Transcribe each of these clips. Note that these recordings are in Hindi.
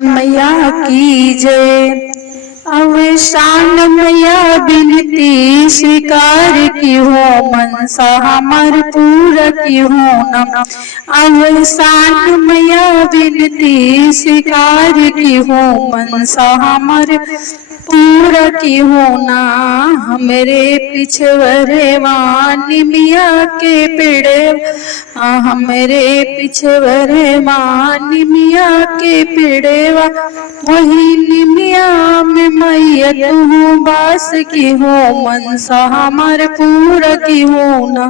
मैया की जय। अवसान मैया बिनती स्वीकार की हो, मनसा हमर पूरा की हो न। अवसान मैया बिनती स्वीकार की हो, मनसा हमर पूरा की हो ना। हमरे पिछवरे वानी मिया के पेड़े, हमरे पिछवरे वानी मिया के पेड़ेवा, वही निमिया में मैया तू बास की हो, मनसा हमर पूरा की हो ना।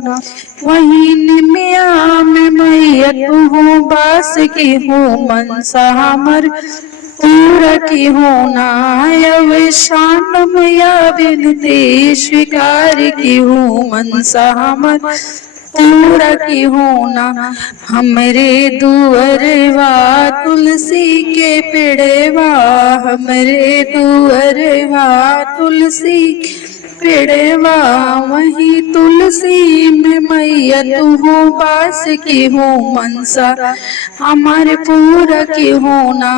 वही निमिया में मैया तू बास की हो, मनसा हमर पूरा की होना। अवसान मैया बिनती स्वीकार की हो, मनसा हमर पूरा की होना। हमरे दुअरवा तुलसी के पेड़वा, हमरे दुअरवा तुलसी पेड़वा, वही तुलसी में मैया तू बास की हो, मनसा हमारे पूरा की होना।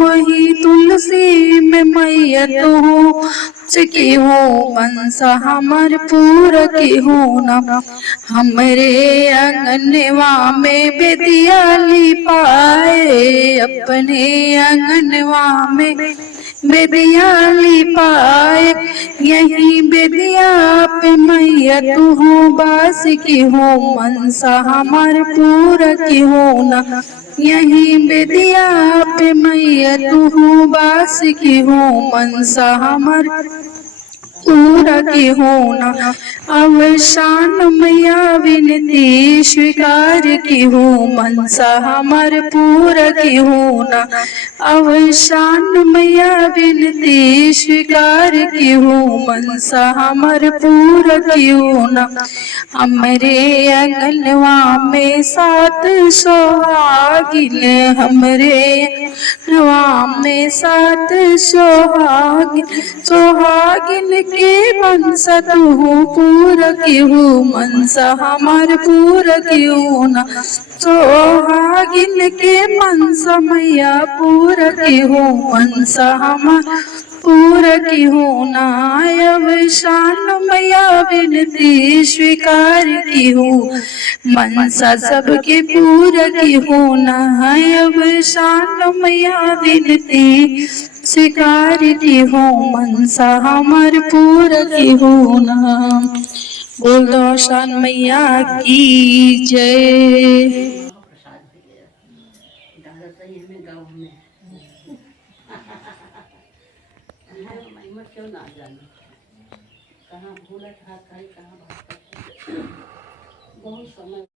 वही तुलसी में मैया तू की हो, मनसा हमारे पूरा की होना। हमरे अंगनवा में बेदियाली पाए, अपने अंगनवा में बेदियाली पाए, यही बेदिया पे मैया तू बास की हो, मनसा हमार पूरा की होना। यही बेदिया पे मैया तू बास की हो, मनसा हमार पूरा की होना। अवसान मैया विनती स्वीकार की हो, मनसा हमार पूरा की होना। अवसान मैया विनती स्वीकार की हो, मनसा हमार पूरा की होना। हमरे अंगनवा में सात सोहागिन, हमरे अंगनवा में सात सोहागिन, सोहागिन के मनसा तू पूरा की हो, मनसा हमार पूरा की होना। सोहागिन के मनसा मैया पूरा की हो, मनसा हमार पूरा की होना। अवसान मैया विनती स्वीकार की हो, मनसा सबके पूरा की होना। अवसान मैया विनती स्वीकार की हो, मनसा हमार पूरा की होना। बोल दो अवसान मैया की जय। महिमा क्यों ना जाने, कहाँ भूलत हाथ है, कहाँ बहुत समय